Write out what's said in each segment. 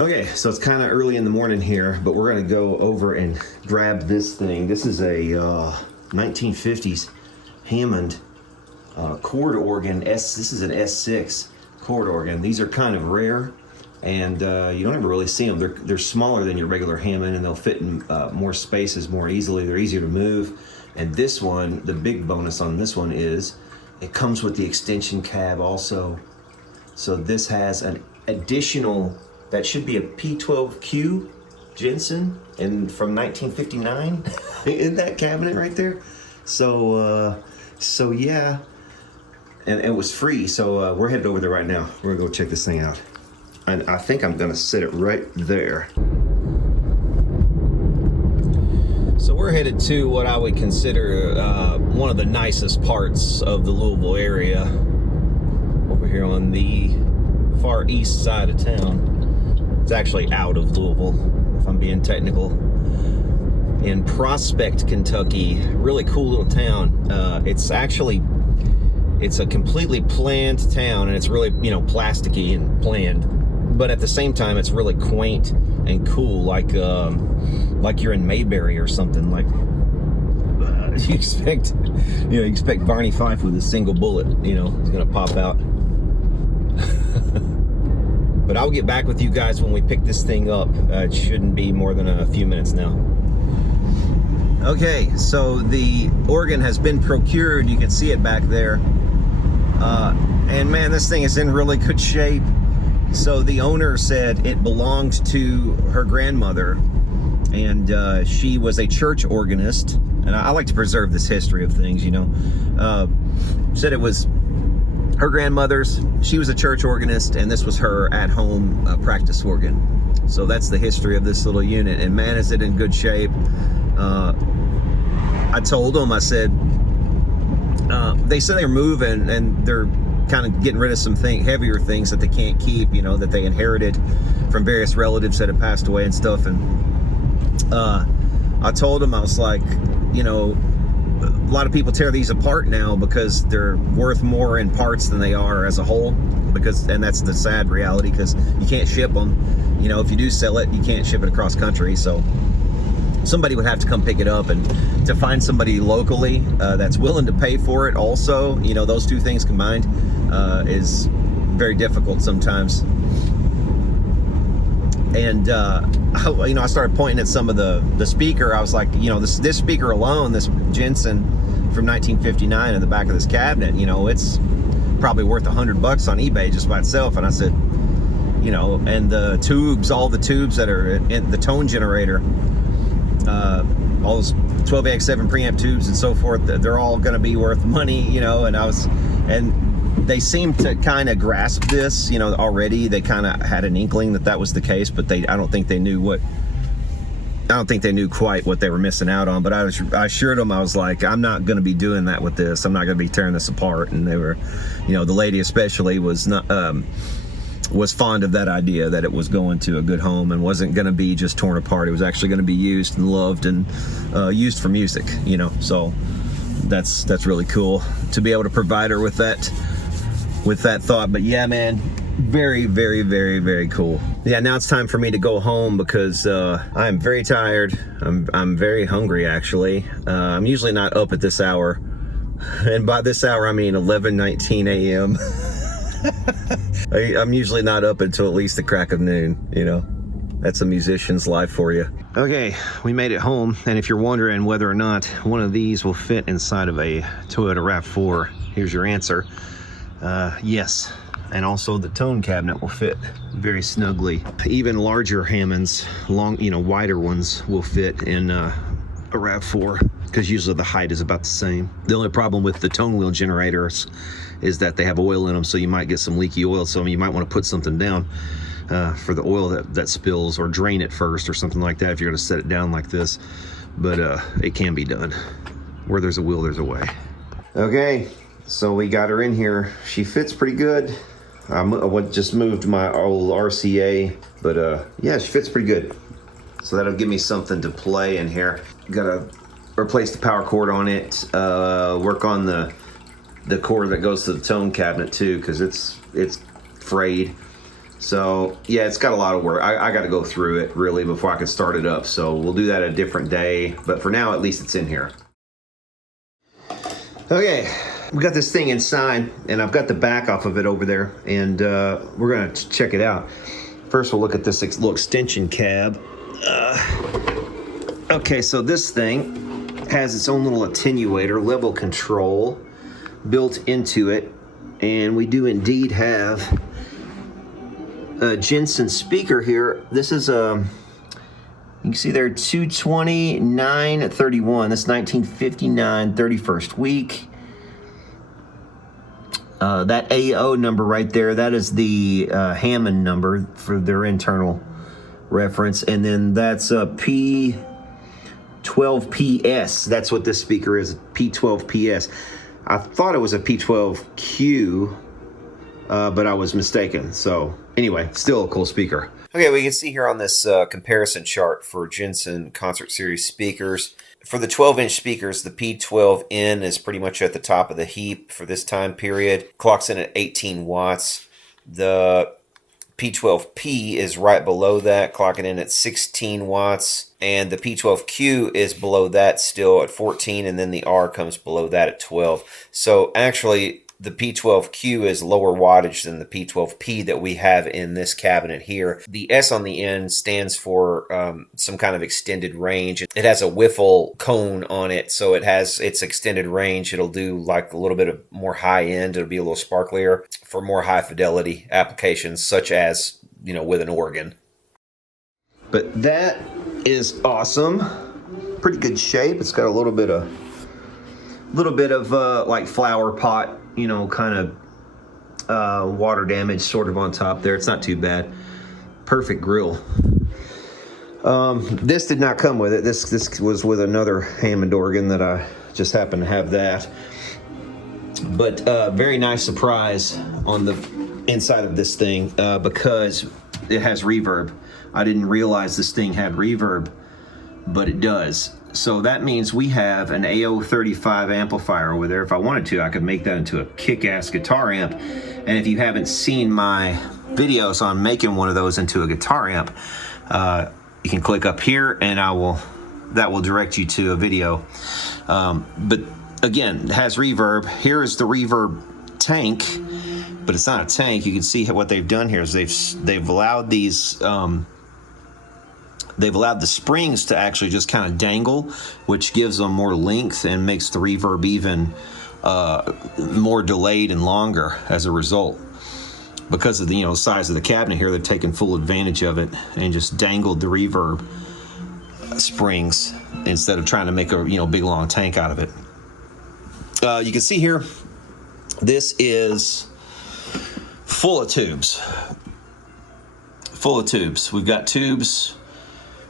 Okay, so it's kind of early in the morning here, but we're gonna go over and grab this thing. This is a 1950s Hammond chord organ. This is an S6 chord organ. These are kind of rare, and you don't ever really see them. They're smaller than your regular Hammond, and they'll fit in more spaces more easily. They're easier to move. And this one, the big bonus on this one is it comes with the extension cab also. So this has an additional, that should be a P12Q Jensen and from 1959 in that cabinet right there. So yeah, and it was free. So we're headed over there right now. We're gonna go check this thing out. And I think I'm gonna set it right there. So we're headed to what I would consider one of the nicest parts of the Louisville area, over here on the far east side of town. It's actually out of Louisville, if I'm being technical. In Prospect, Kentucky, really cool little town. It's a completely planned town, and it's really, plasticky and planned. But at the same time, it's really quaint and cool, like you're in Mayberry or something. Like you expect Barney Fife with a single bullet, he's gonna pop out. But I'll get back with you guys when we pick this thing up. It shouldn't be more than a few minutes now. Okay, so the organ has been procured. You can see it back there. And man, this thing is in really good shape. So the owner said it belonged to her grandmother, and she was a church organist. And I like to preserve this history of things, said it was her grandmother's. She was a church organist, and this was her at-home practice organ. So that's the history of this little unit. And man, is it in good shape. I told them, I said, they said they're moving and they're kind of getting rid of some heavier things that they can't keep, that they inherited from various relatives that had passed away and stuff. And I told them, I was like, a lot of people tear these apart now because they're worth more in parts than they are as a whole, and that's the sad reality, because you can't ship them. If you do sell it, you can't ship it across country, so somebody would have to come pick it up, and to find somebody locally that's willing to pay for it also, those two things combined is very difficult sometimes. And I started pointing at some of the speaker. I was like, this speaker alone, this Jensen from 1959 in the back of this cabinet, it's probably worth $100 on eBay just by itself. And I said, and the tubes, all the tubes that are in the tone generator, all those 12AX7 preamp tubes and so forth, they're all going to be worth money, and they seemed to kind of grasp this, already. They kind of had an inkling that was the case, but I don't think they knew quite what they were missing out on. But I assured them, I was like, I'm not going to be doing that with this. I'm not going to be tearing this apart. And they were, the lady especially was not, was fond of that idea, that it was going to a good home and wasn't going to be just torn apart. It was actually going to be used and loved and used for music, so that's really cool to be able to provide her with that thought. But yeah, man, very, very, very, very cool. Yeah, now it's time for me to go home because I'm very tired. I'm very hungry, actually. I'm usually not up at this hour, and by this hour I mean 11:19 a.m. I'm usually not up until at least the crack of noon, That's a musician's life for you. Okay, we made it home, and if you're wondering whether or not one of these will fit inside of a Toyota RAV4, here's your answer. Yes, and also the tone cabinet will fit very snugly. Even larger Hammonds, wider ones, will fit in a RAV4, because usually the height is about the same. The only problem with the tone wheel generators is that they have oil in them, so you might get some leaky oil, so you might want to put something down for the oil that spills, or drain it first or something like that if you're going to set it down like this. But it can be done. Where there's a will, there's a way. Okay, so we got her in here. She fits pretty good. I just moved my old RCA, but yeah, she fits pretty good. So that'll give me something to play in here. Gotta replace the power cord on it, work on the cord that goes to the tone cabinet too, because it's frayed. So yeah, it's got a lot of work. I got to go through it really before I can start it up. So we'll do that a different day. But for now, at least it's in here. Okay, we got this thing inside, and I've got the back off of it over there, and we're gonna check it out. First, we'll look at this little extension cab. Okay, so this thing has its own little attenuator, level control built into it, and we do indeed have a Jensen speaker here. This is you can see there 22931. That's 1959, 31st week. That AO number right there, that is the Hammond number for their internal reference, and then that's a P12PS. That's what this speaker is, P12PS. I thought it was a P12Q, but I was mistaken. So anyway, still a cool speaker. Okay, we can see here on this comparison chart for Jensen Concert Series speakers. For the 12-inch speakers, the P12N is pretty much at the top of the heap for this time period. Clocks in at 18 watts. The P12P is right below that, clocking in at 16 watts. And the P12Q is below that still at 14, and then the R comes below that at 12. So actually, the P12Q is lower wattage than the P12P that we have in this cabinet here. The S on the end stands for some kind of extended range. It has a wiffle cone on it, so it has its extended range. It'll do like a little bit of more high end. It'll be a little sparklier for more high fidelity applications, such as, you know, with an organ. But that is awesome. Pretty good shape. It's got a little bit of like flower pot, you know, kind of water damage sort of on top there. It's not too bad. Perfect grill. This did not come with it. This was with another Hammond organ that I just happened to have that. But very nice surprise on the inside of this thing because it has reverb. I didn't realize this thing had reverb, but it does. So that means we have an AO35 amplifier over there. If I wanted to, I could make that into a kick-ass guitar amp. And if you haven't seen my videos on making one of those into a guitar amp, you can click up here and that will direct you to a video. But again, it has reverb. Here is the reverb tank, but it's not a tank. You can see what they've done here is they've allowed these they've allowed the springs to actually just kind of dangle, which gives them more length and makes the reverb even more delayed and longer as a result. Because of the size of the cabinet here, they've taken full advantage of it and just dangled the reverb springs instead of trying to make a big long tank out of it. You can see here, this is full of tubes. Full of tubes. We've got tubes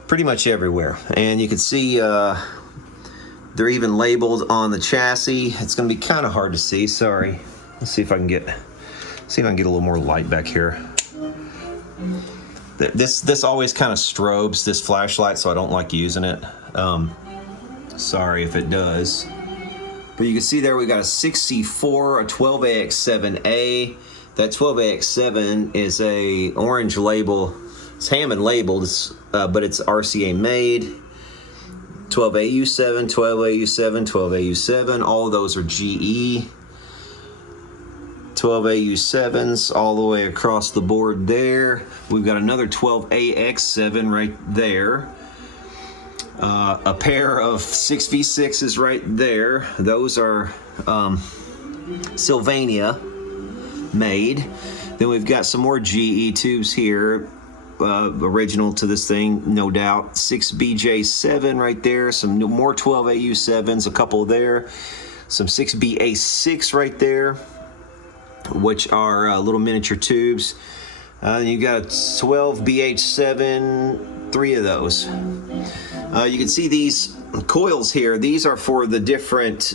pretty much everywhere, and you can see they're even labeled on the chassis. It's going to be kind of hard to see. Sorry. Let's see if I can get a little more light back here. This always kind of strobes, this flashlight, so I don't like using it. Sorry if it does. But you can see there we got a 6C4, a 12AX7A. That 12AX7 is a orange label. It's Hammond labeled, but it's RCA made. 12AU7, 12AU7, 12AU7. All of those are GE. 12AU7s all the way across the board there. We've got another 12AX7 right there. A pair of 6V6s right there. Those are Sylvania made. Then we've got some more GE tubes here. Original to this thing, no doubt. 6BJ7 right there. Some more 12AU7s, a couple there. Some 6BA6 right there, which are little miniature tubes. You've got a 12BH7, 3 of those. You can see these coils here. These are for the different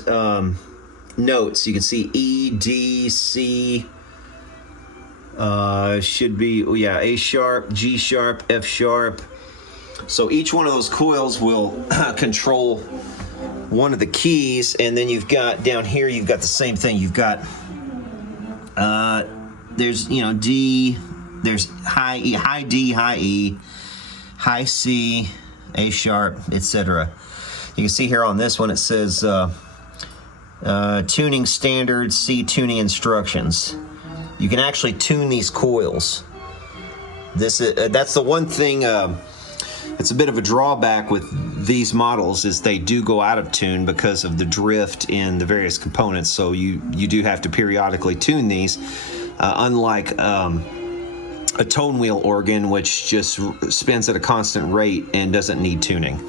notes. You can see E, D, C, should be, A sharp, G sharp, F sharp. So each one of those coils will control one of the keys, and then you've got down here, you've got the same thing. You've got there's D, There's high E, high D, high E, high C, A sharp, etc. You can see here on this one it says tuning standards, C tuning instructions. You can actually tune these coils. This is, that's the one thing, it's a bit of a drawback with these models, is they do go out of tune because of the drift in the various components, so you do have to periodically tune these, unlike a tone wheel organ, which just spins at a constant rate and doesn't need tuning.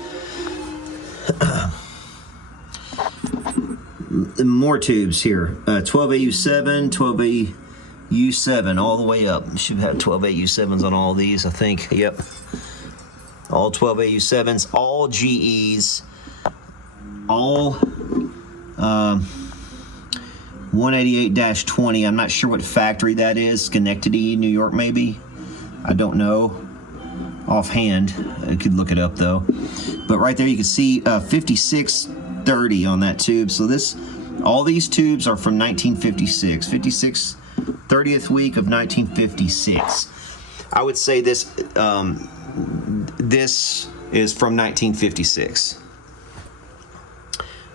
More tubes here, 12AU7, 12AU7, all the way up. Should have 12AU7s on all these, I think. Yep. All 12AU7s, all GEs, all 188-20. I'm not sure what factory that is. Schenectady, New York, maybe. I don't know offhand. I could look it up though. But right there you can see 5630 on that tube. So all these tubes are from 1956. 30th week of 1956. I would say this is from 1956.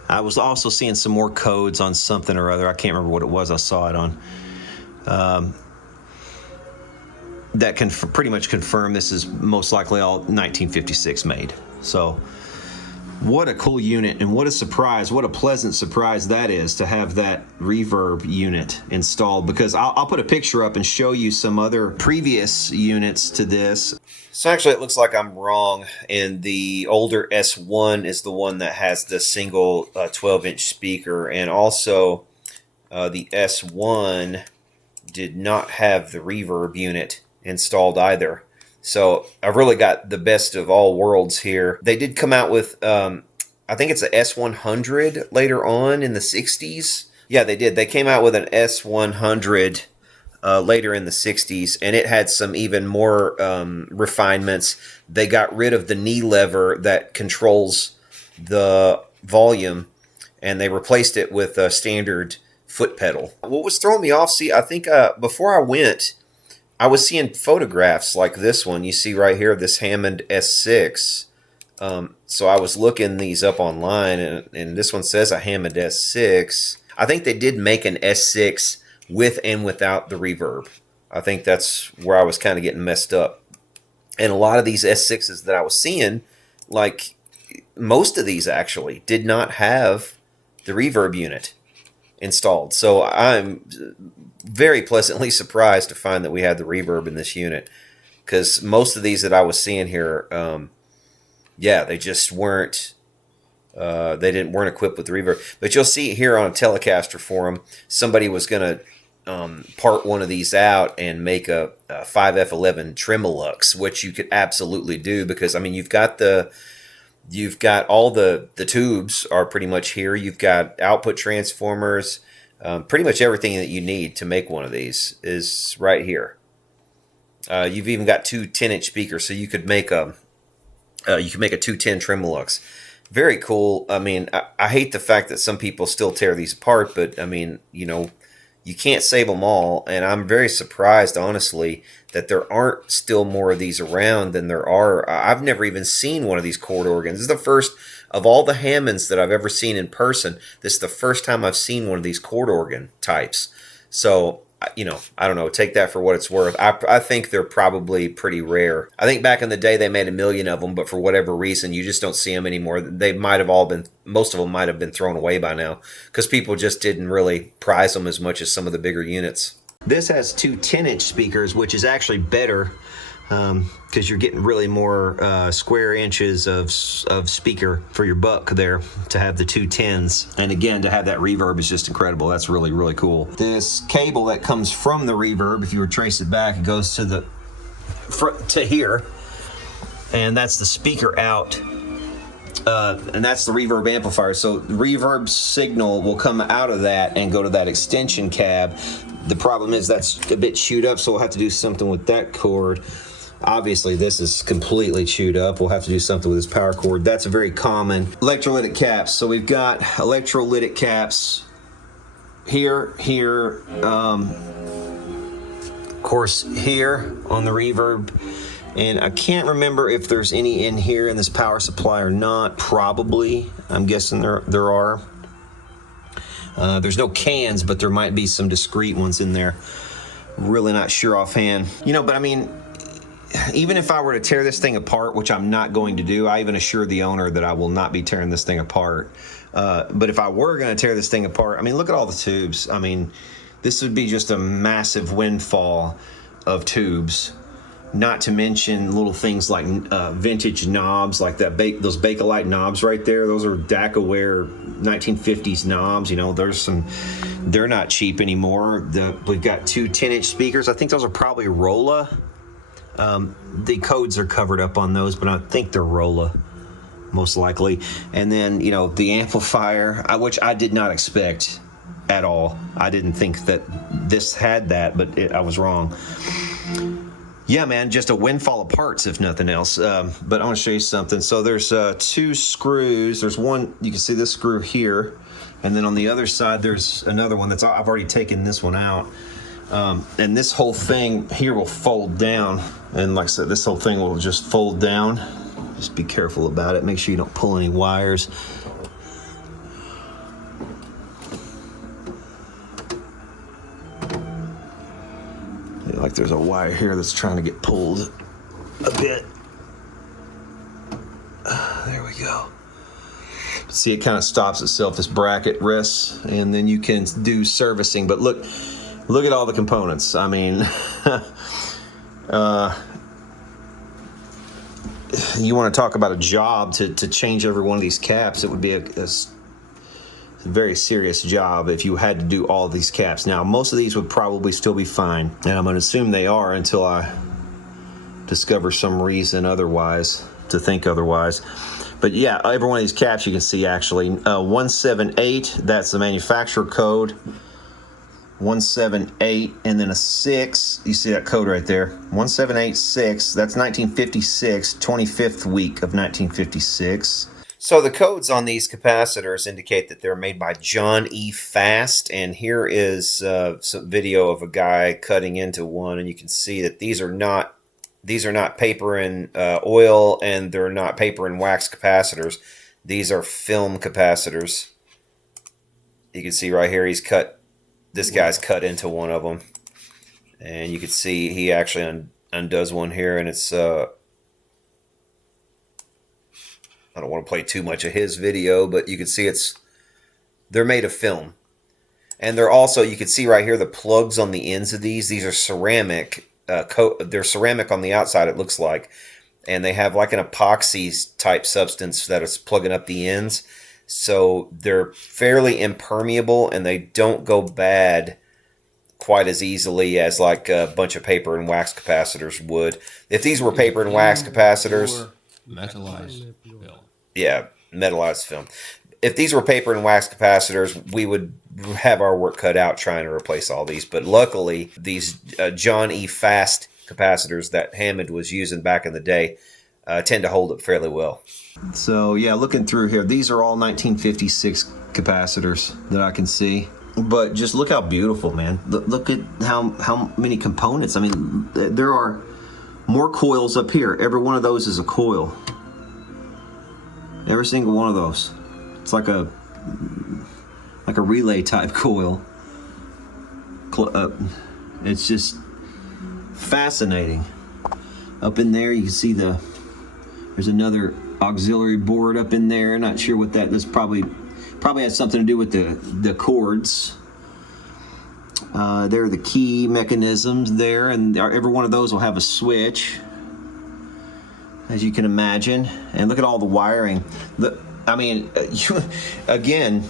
I was also seeing some more codes on something or other. I can't remember what it was I saw it on. That can pretty much confirm this is most likely all 1956 made. So what a cool unit, and what a surprise, what a pleasant surprise that is to have that reverb unit installed, because I'll put a picture up and show you some other previous units to this. So actually it looks like I'm wrong, and the older S1 is the one that has the single 12-inch speaker, and also the S1 did not have the reverb unit installed either. So I've really got the best of all worlds here. They did come out with, I think it's a S100 later on in the 60s. Yeah, they did. They came out with an S100 later in the 60s, and it had some even more refinements. They got rid of the knee lever that controls the volume, and they replaced it with a standard foot pedal. What was throwing me off, see, I think before I went, I was seeing photographs like this one. You see right here, this Hammond S6. So I was looking these up online, and this one says a Hammond S6. I think they did make an S6 with and without the reverb. I think that's where I was kind of getting messed up. And a lot of these S6s that I was seeing, like most of these actually, did not have the reverb unit installed. So I'm very pleasantly surprised to find that we had the reverb in this unit, because most of these that I was seeing here, yeah, they just weren't weren't equipped with the reverb. But you'll see here on a Telecaster forum, somebody was going to part one of these out and make a 5F11 Tremolux, which you could absolutely do, because I mean you've got all the tubes are pretty much here. You've got output transformers. Pretty much everything that you need to make one of these is right here. You've even got two 10-inch speakers, so you could make a 210 Tremolux. Very cool. I mean, I hate the fact that some people still tear these apart, but I mean, you know, you can't save them all, and I'm very surprised, honestly, that there aren't still more of these around than there are. I've never even seen one of these chord organs. This is the first of all the Hammonds that I've ever seen in person. This is the first time I've seen one of these chord organ types. So, you know, I don't know, take that for what it's worth. I think they're probably pretty rare. I think back in the day they made 1 million of them, but for whatever reason, you just don't see them anymore. They might have all been, most of them might have been thrown away by now, because people just didn't really prize them as much as some of the bigger units. This has two 10-inch speakers, which is actually better, because you're getting really more square inches of speaker for your buck there to have the two 10s. And again, to have that reverb is just incredible. That's really, really cool. This cable that comes from the reverb, if you were to trace it back, it goes to the front to here, and that's the speaker out. And that's the reverb amplifier. So the reverb signal will come out of that and go to that extension cab. The problem is that's a bit chewed up, so we'll have to do something with that cord. Obviously, this is completely chewed up. We'll have to do something with this power cord. That's a very common. Electrolytic caps. So we've got electrolytic caps here, course, here on the reverb. And I can't remember if there's any in here in this power supply or not. Probably. I'm guessing there are. There's no cans, but there might be some discrete ones in there. Really not sure offhand. You know, but I mean, even if I were to tear this thing apart, which I'm not going to do, I even assured the owner that I will not be tearing this thing apart. But if I were going to tear this thing apart, I mean, look at all the tubes. I mean, this would be just a massive windfall of tubes. Not to mention little things like vintage knobs, like those Bakelite knobs right there. Those are DAC-aware 1950s knobs. You know, they're not cheap anymore. We've got two 10-inch speakers. I think those are probably Rolla. The codes are covered up on those, but I think they're Rolla, most likely. And then, you know, the amplifier, which I did not expect at all. I didn't think that this had that, but I was wrong. Yeah, man, just a windfall of parts, if nothing else. But I want to show you something. So there's two screws. There's one, you can see this screw here. And then on the other side, there's another one that's, I've already taken this one out. And this whole thing here will fold down. And like I said, this whole thing will just fold down. Just be careful about it. Make sure you don't pull any wires. Like there's a wire here that's trying to get pulled a bit. There we go. See, it kind of stops itself. This bracket rests, and then you can do servicing. But look at all the components. I mean, you want to talk about a job to change every one of these caps. It would be a very serious job if you had to do all of these caps. Now, most of these would probably still be fine, and I'm going to assume they are until I discover some reason otherwise, to think otherwise. But yeah, every one of these caps you can see actually. 178, that's the manufacturer code. 178, and then a 6, you see that code right there. 1786, that's 1956, 25th week of 1956. So the codes on these capacitors indicate that they're made by John E. Fast, and here is some video of a guy cutting into one, and you can see that these are not paper and oil, and they're not paper and wax capacitors. These are film capacitors. You can see right here this guy's cut into one of them, and you can see he actually undoes one here, and it's I don't want to play too much of his video, but you can see they're made of film. And they're also, you can see right here, the plugs on the ends of these are ceramic. They're ceramic on the outside, it looks like. And they have like an epoxy type substance that is plugging up the ends. So they're fairly impermeable, and they don't go bad quite as easily as like a bunch of paper and wax capacitors would. If these were paper and wax capacitors... metallized film. Yeah, metallized film. If these were paper and wax capacitors, we would have our work cut out trying to replace all these. But luckily, these John E. Fast capacitors that Hammond was using back in the day tend to hold up fairly well. So yeah, looking through here, these are all 1956 capacitors that I can see. But just look how beautiful, man. Look at how many components. I mean, there are more coils up here. Every one of those is a coil. Every single one of those. It's like a relay type coil. It's just fascinating. Up in there, you can see there's another auxiliary board up in there. Not sure what that is. Probably has something to do with the cords. There are the key mechanisms there, and every one of those will have a switch, as you can imagine. And look at all the wiring. I mean, again,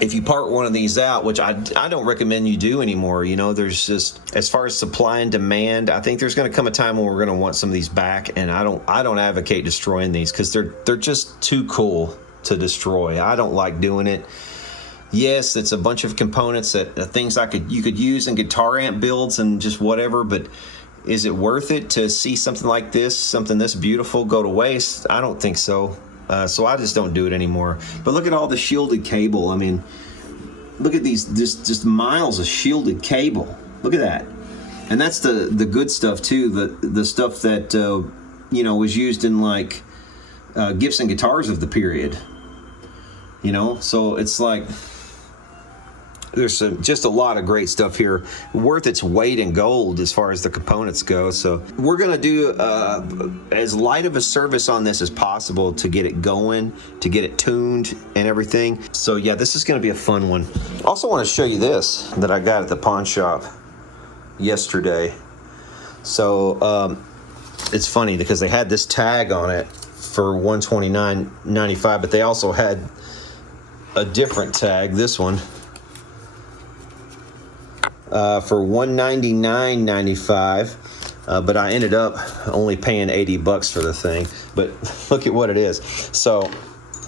if you part one of these out, which I don't recommend you do anymore, you know, there's just, as far as supply and demand, I think there's going to come a time when we're going to want some of these back, and I don't advocate destroying these, because they're just too cool to destroy. I don't like doing it. Yes, it's a bunch of components that things you could use in guitar amp builds and just whatever, but is it worth it to see something like this, something this beautiful, go to waste? I don't think so. So I just don't do it anymore. But look at all the shielded cable. I mean, look at these, just miles of shielded cable. Look at that. And that's the good stuff too. The stuff that you know, was used in like Gibson guitars of the period. You know, so it's like there's just a lot of great stuff here, worth its weight in gold as far as the components go. So we're gonna do as light of a service on this as possible to get it going, to get it tuned and everything. So yeah, this is gonna be a fun one. Also want to show you this that I got at the pawn shop yesterday. So it's funny because they had this tag on it for $129.95, but they also had a different tag, this one, for $199.95, but I ended up only paying $80 for the thing. But look at what it is. So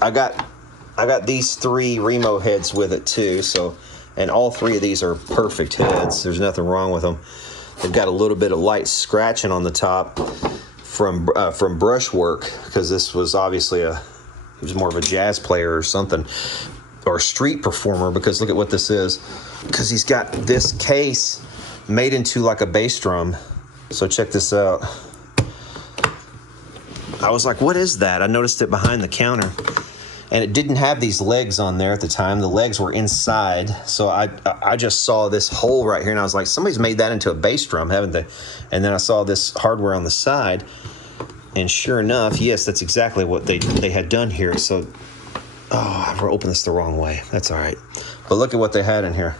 I got these 3 Remo heads with it too. So, and all 3 of these are perfect heads. There's nothing wrong with them. They've got a little bit of light scratching on the top from brushwork, because this was obviously he was more of a jazz player or something, or a street performer, because look at what this is. Because he's got this case made into like a bass drum. So check this out. I was like, what is that? I noticed it behind the counter, and it didn't have these legs on there at the time. The legs were inside. So I just saw this hole right here, and I was like, somebody's made that into a bass drum, haven't they? And then I saw this hardware on the side, and sure enough, yes, that's exactly what they had done here. So, oh, I opened this the wrong way. That's all right. But look at what they had in here.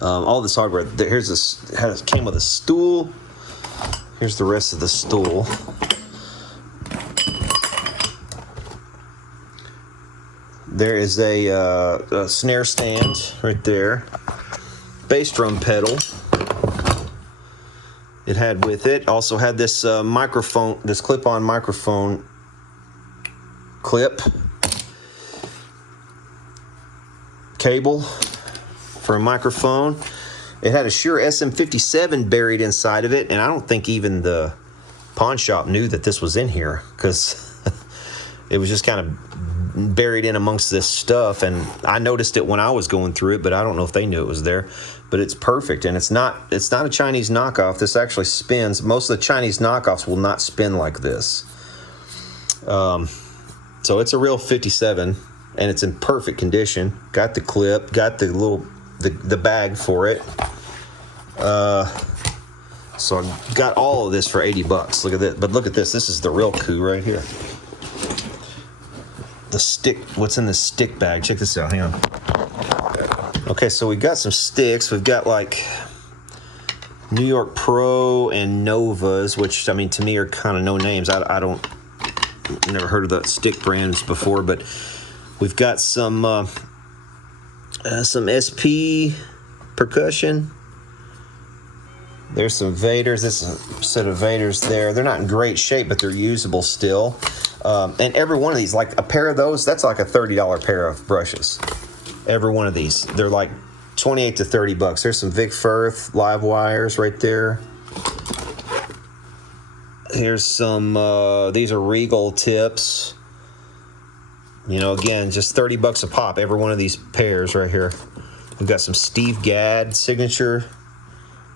All this hardware. Here's this. It came with a stool. Here's the rest of the stool. There is a snare stand right there. Bass drum pedal. It had with it. Also had this microphone, this clip-on microphone clip. Cable for a microphone. It had a Shure SM57 buried inside of it, and I don't think even the pawn shop knew that this was in here, because it was just kind of buried in amongst this stuff, and I noticed it when I was going through it, but I don't know if they knew it was there. But it's perfect, and it's not a Chinese knockoff. This actually spins. Most of the Chinese knockoffs will not spin like this. So it's a real 57, and it's in perfect condition. Got the clip, got the little the bag for it. So I got all of this for $80. Look at this. But look at this. This is the real coup right here. The stick. What's in this stick bag? Check this out. Hang on. Okay, so we got some sticks. We've got like New York Pro and Novas, which I mean to me are kind of no names. I don't never heard of the stick brands before, but we've got some SP percussion. There's some Vaders. This is a set of Vaders there. They're not in great shape, but they're usable still. And every one of these, like a pair of those, that's like a $30 pair of brushes. Every one of these. They're like 28 to $30. There's some Vic Firth live wires right there. Here's some, these are Regal tips. You know, again, just $30 a pop, every one of these pairs right here. We've got some Steve Gadd signature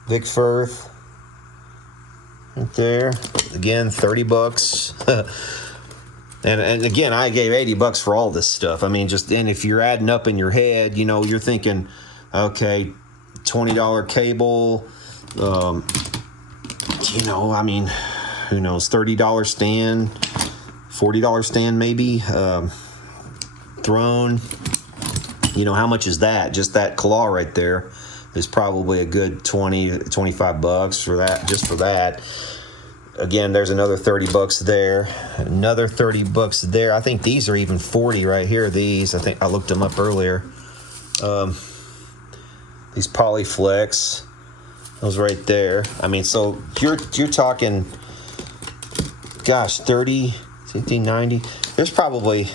Vic Firth right there. Again, $30. And again, I gave $80 for all this stuff. I mean, and if you're adding up in your head, you know, you're thinking, okay, $20 cable, you know, I mean, who knows, $30 stand, $40 stand maybe, throne. You know, how much is that? Just that claw right there is probably a good $20, $25 for that, just for that. Again, there's another $30 there, another $30 there. I think these are even 40 right here. These, I think I looked them up earlier. These Polyflex, those right there. I mean, so you're talking, gosh, 30, 50, 90. There's probably,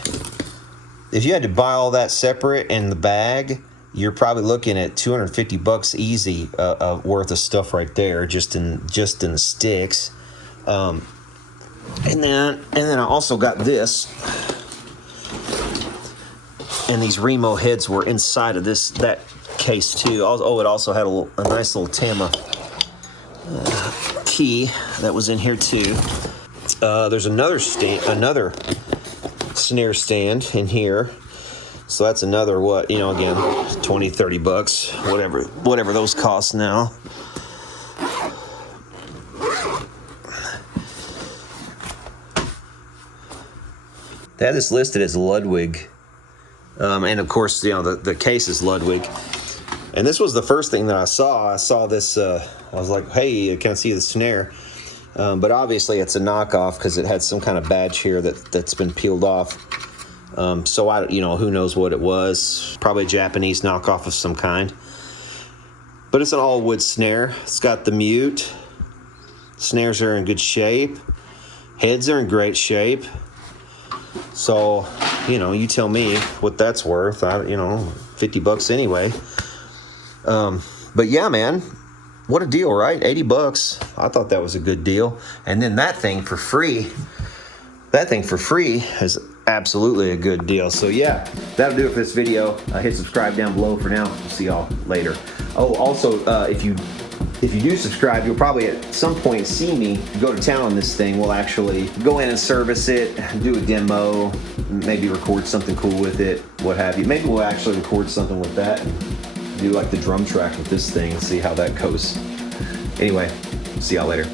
if you had to buy all that separate in the bag, you're probably looking at $250 easy worth of stuff right there, just in the sticks. And then I also got this, and these Remo heads were inside of that case too. Oh, it also had a nice little Tama key that was in here too. There's another snare stand in here. So that's another, what, you know, again, 20, 30 bucks, whatever those cost now. They had this listed as Ludwig. And of course, you know, the case is Ludwig. And this was the first thing that I saw. I saw this, I was like, hey, can I see the snare? But obviously it's a knockoff because it had some kind of badge here that's been peeled off. So you know, who knows what it was? Probably a Japanese knockoff of some kind. But it's an all wood snare. It's got the mute. Snares are in good shape. Heads are in great shape. So, you know, you tell me what that's worth. You know, 50 bucks anyway. But yeah, man, what a deal, right? 80 bucks. I thought that was a good deal. And then that thing for free. That thing for free is absolutely a good deal. So yeah, that'll do it for this video. Hit subscribe down below for now. We'll see y'all later. Oh, also, if you do subscribe, you'll probably at some point see me go to town on this thing. We'll actually go in and service it, do a demo, maybe record something cool with it, what have you. Maybe we'll actually record something with that and do like the drum track with this thing and see how that goes. Anyway, see y'all later.